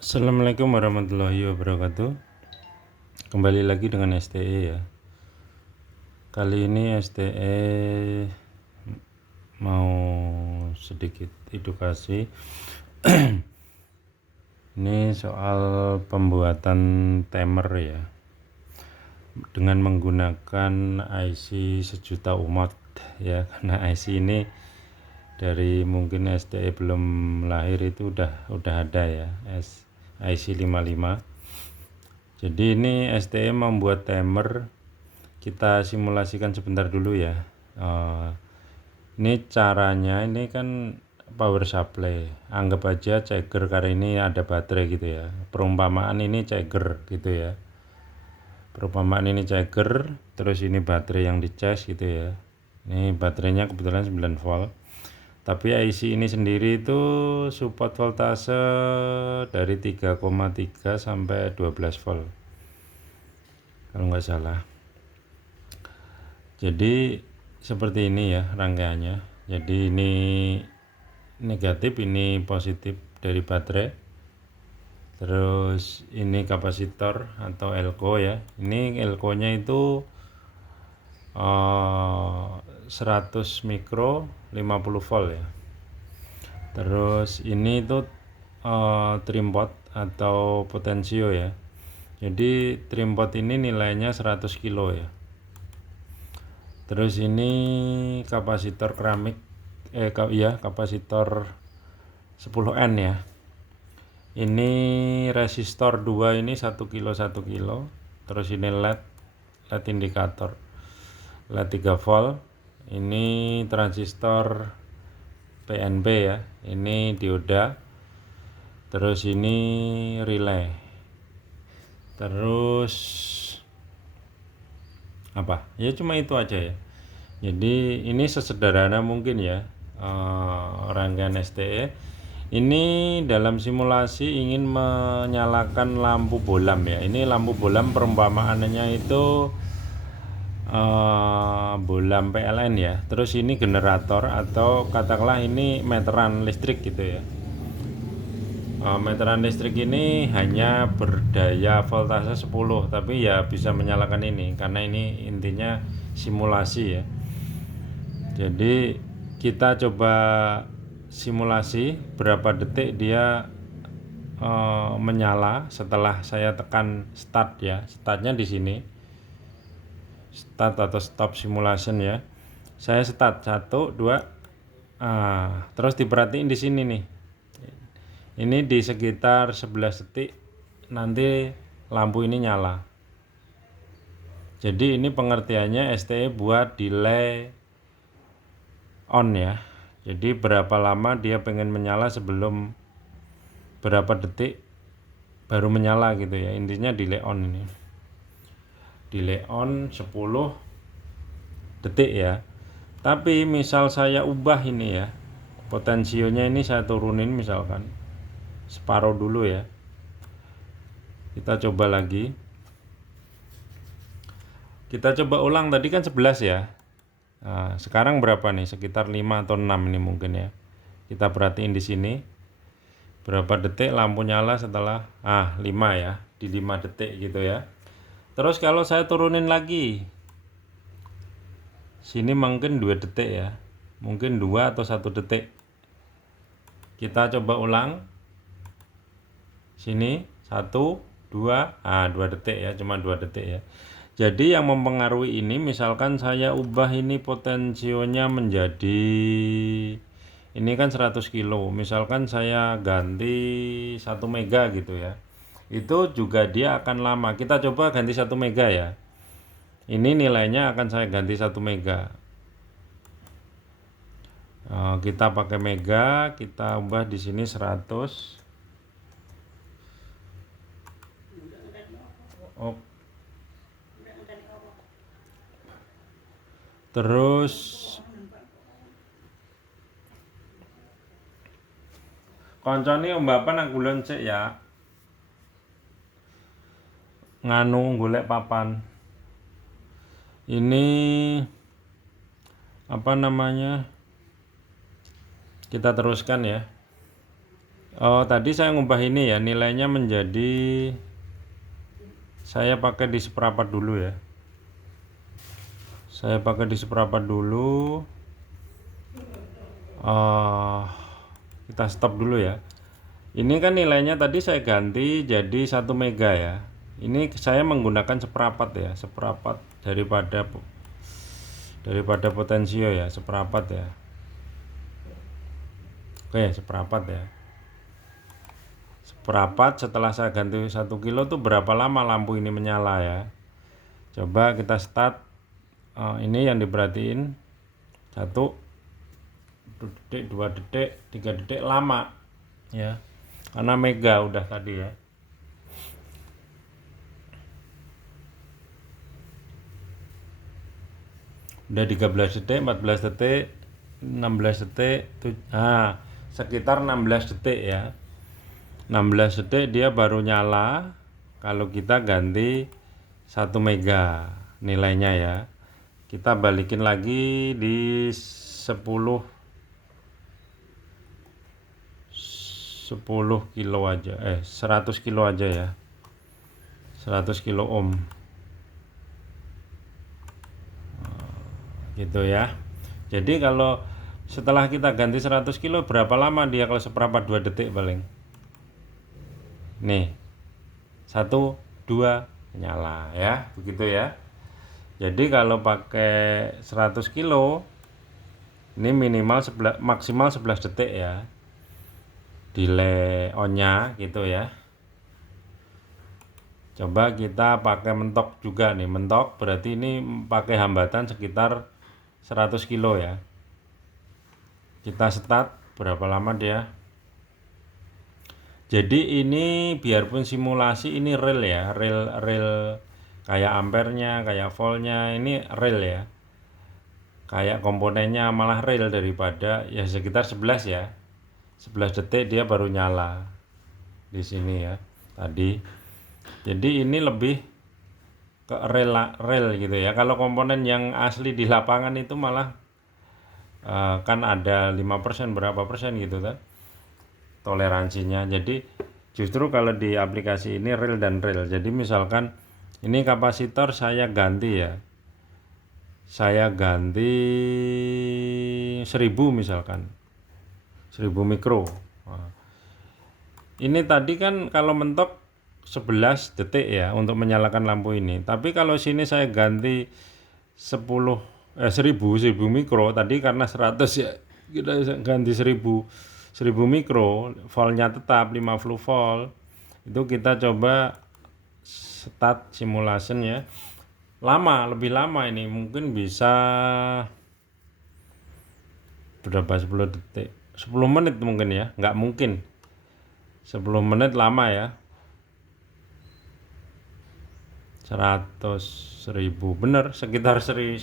Assalamualaikum warahmatullahi wabarakatuh. Kembali lagi dengan STE ya. Kali ini STE mau sedikit edukasi. Ini soal pembuatan timer ya, dengan menggunakan IC sejuta umat ya. Karena IC ini dari mungkin STE belum lahir itu udah ada ya, IC 55. Jadi ini STE membuat timer. Kita simulasikan sebentar dulu ya. Ini caranya, ini kan power supply, anggap aja charger karena ini ada baterai gitu ya. Perumpamaan ini charger gitu ya. Perumpamaan ini charger, terus ini baterai yang dicas gitu ya. Ini baterainya kebetulan 9 volt. Tapi IC ini sendiri itu support voltase dari 3,3 sampai 12 volt kalau nggak salah. Jadi seperti ini ya rangkaiannya. Jadi ini negatif, ini positif dari baterai. Terus ini kapasitor atau elko ya. Ini elko-nya itu 100 mikro 50 volt ya. Terus ini itu trimpot atau potensio ya. Jadi trimpot ini nilainya 100 kilo ya. Terus ini kapasitor keramik kapasitor 10N ya. Ini resistor 2, ini 1 kilo 1 kilo. Terus ini LED indikator LED 3 volt. Ini transistor PNP ya. Ini dioda. Terus ini relay. Terus apa? Ya cuma itu aja ya. Jadi ini sesederhana mungkin ya, rangkaian STE. Ini dalam simulasi ingin menyalakan lampu bolam ya. Ini lampu bolam perumpamaannya itu bolam PLN ya. Terus ini generator atau katakanlah ini meteran listrik gitu ya. Meteran listrik ini hanya berdaya voltase 10, tapi ya bisa menyalakan ini karena ini intinya simulasi ya. Jadi kita coba simulasi berapa detik dia menyala setelah saya tekan start ya. Startnya di sini, start atau stop simulation ya. Saya start 1 2, terus diperhatiin di sini nih. Ini di sekitar 11 detik nanti lampu ini nyala. Jadi ini pengertiannya STE buat delay on ya. Jadi berapa lama dia pengen menyala sebelum berapa detik baru menyala gitu ya. Intinya delay on ini. Delay on 10 detik ya. Tapi misal saya ubah ini ya, potensionya ini saya turunin misalkan separuh dulu ya. Kita coba lagi. Kita coba ulang, tadi kan 11 ya. Nah, sekarang berapa nih? Sekitar 5 atau 6 ini mungkin ya. Kita perhatiin di sini. Berapa detik lampu nyala setelah 5 ya. Di 5 detik gitu ya. Terus kalau saya turunin lagi. Sini mungkin 2 detik ya. Mungkin 2 atau 1 detik. Kita coba ulang. Sini 1 2, 2 detik ya, cuma 2 detik ya. Jadi yang mempengaruhi ini misalkan saya ubah ini potensionya menjadi, ini kan 100 kilo, misalkan saya ganti 1 mega gitu ya. Itu juga dia akan lama. Kita coba ganti 1 mega ya. Ini nilainya akan saya ganti 1 mega. Kita pakai mega, kita ubah di sini 100. Terus koncone ombapan aku ulun sik ya. Nganu golek papan. Ini apa namanya? Kita teruskan ya. Oh, tadi saya ngubah ini ya, nilainya menjadi, saya pakai di seperempat dulu ya. Saya pakai di seperempat dulu. eh kita stop dulu ya. Ini kan nilainya tadi saya ganti jadi 1 mega ya. Ini saya menggunakan seperempat ya, seperempat daripada potensio ya, seperempat ya. Oke, seperempat ya. Seperempat setelah saya ganti 1 kilo tuh berapa lama lampu ini menyala ya. Coba kita start. Ini yang diperhatiin 1 detik, 2 detik, 3 detik lama ya, karena mega udah tadi ya. Udah 13 detik, 14 detik, 16 detik, sekitar 16 detik ya. 16 detik dia baru nyala kalau kita ganti 1 mega nilainya ya. Kita balikin lagi di 10 kilo aja, 100 kilo aja ya, 100 kilo ohm gitu ya. Jadi kalau setelah kita ganti 100 kilo berapa lama dia kalau seperempat, 2 detik paling. Nih 1, 2 nyala ya, begitu ya. Jadi kalau pakai 100 kilo ini maksimal 11 detik ya, delay on-nya gitu ya. Coba kita pakai mentok juga nih, mentok berarti ini pakai hambatan sekitar 100 kilo ya. Kita start, berapa lama dia. Jadi ini biarpun simulasi ini real ya, real kayak ampernya, kayak voltnya, ini real ya. Kayak komponennya malah real daripada ya, sekitar 11 ya. 11 detik dia baru nyala di sini ya tadi. Jadi ini lebih ke real gitu ya. Kalau komponen yang asli di lapangan itu malah kan ada 5% berapa persen gitu kan toleransinya. Jadi justru kalau di aplikasi ini real dan real. Jadi misalkan ini kapasitor saya ganti ya, saya ganti 1000 misalkan, 1000 mikro. Ini tadi kan kalau mentok 11 detik ya untuk menyalakan lampu ini. Tapi kalau sini saya ganti 1000 mikro tadi karena 100 ya, kita ganti 1000 mikro, voltnya tetap 50 volt. Itu kita coba start simulation ya. Lebih lama ini, mungkin bisa berapa, 10 detik, 10 menit mungkin ya, nggak mungkin 10 menit, lama ya. 100.000 bener, sekitar 10,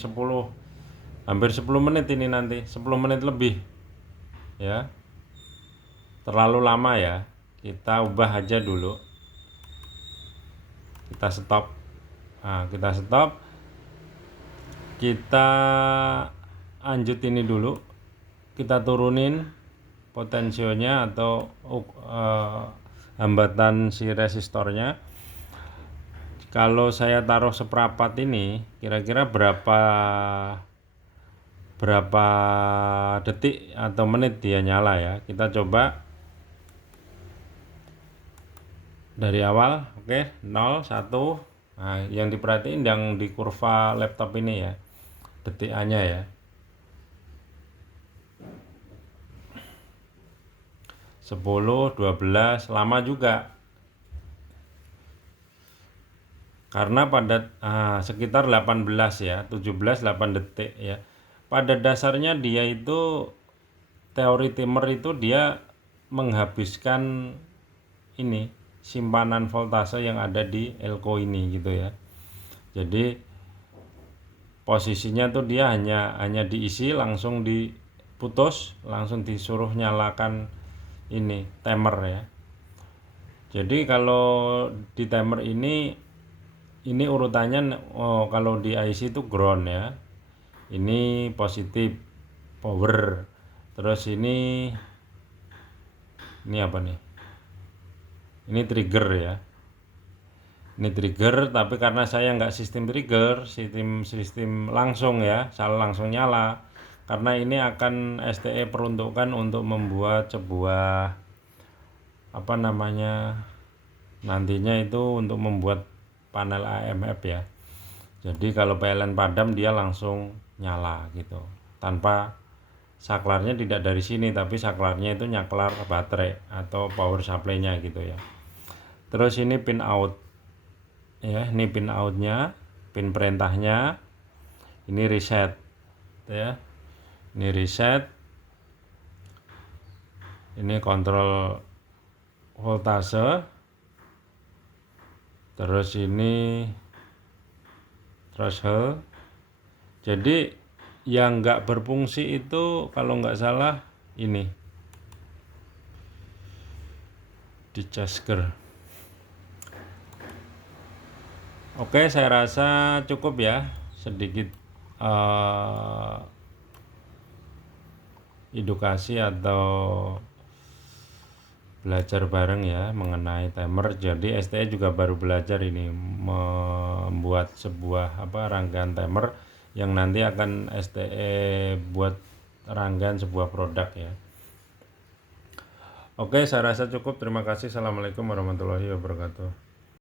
hampir 10 menit ini nanti, 10 menit lebih ya, terlalu lama ya. Kita ubah aja dulu, kita stop. Kita stop, kita lanjut ini dulu, kita turunin potensionya atau hambatan si resistornya. Kalau saya taruh seperempat ini kira-kira berapa detik atau menit dia nyala ya. Kita coba dari awal. Oke, 0, 1. Nah, yang diperhatiin yang di kurva laptop ini ya, detikannya ya. 10, 12, lama juga. Karena pada sekitar 18 ya, 17, 8 detik ya. Pada dasarnya dia itu, teori timer itu dia menghabiskan ini simpanan voltase yang ada di elko ini gitu ya. Jadi posisinya tuh dia hanya diisi, langsung diputus, langsung disuruh nyalakan ini timer ya. Jadi kalau di timer ini urutannya, kalau di IC itu ground ya, ini positif power, terus ini apa nih, Ini trigger ya. Ini trigger, tapi karena saya nggak sistem trigger, sistem langsung ya, salah langsung nyala. Karena ini akan STE peruntukan untuk membuat sebuah apa namanya, nantinya itu untuk membuat panel AMF ya. Jadi kalau PLN padam dia langsung nyala gitu, tanpa saklarnya tidak dari sini, tapi saklarnya itu nyaklar baterai atau power supply-nya gitu ya. Terus ini pin out ya, ini pin outnya, pin perintahnya, ini reset ya, ini reset, ini kontrol voltase, terus ini threshold. Jadi yang nggak berfungsi itu kalau nggak salah ini di Chasker. Oke, saya rasa cukup ya, sedikit edukasi atau belajar bareng ya mengenai timer. Jadi STE juga baru belajar ini membuat sebuah rangkaian timer yang nanti akan STE buat rangkaian sebuah produk ya. Oke, saya rasa cukup. Terima kasih. Assalamualaikum warahmatullahi wabarakatuh.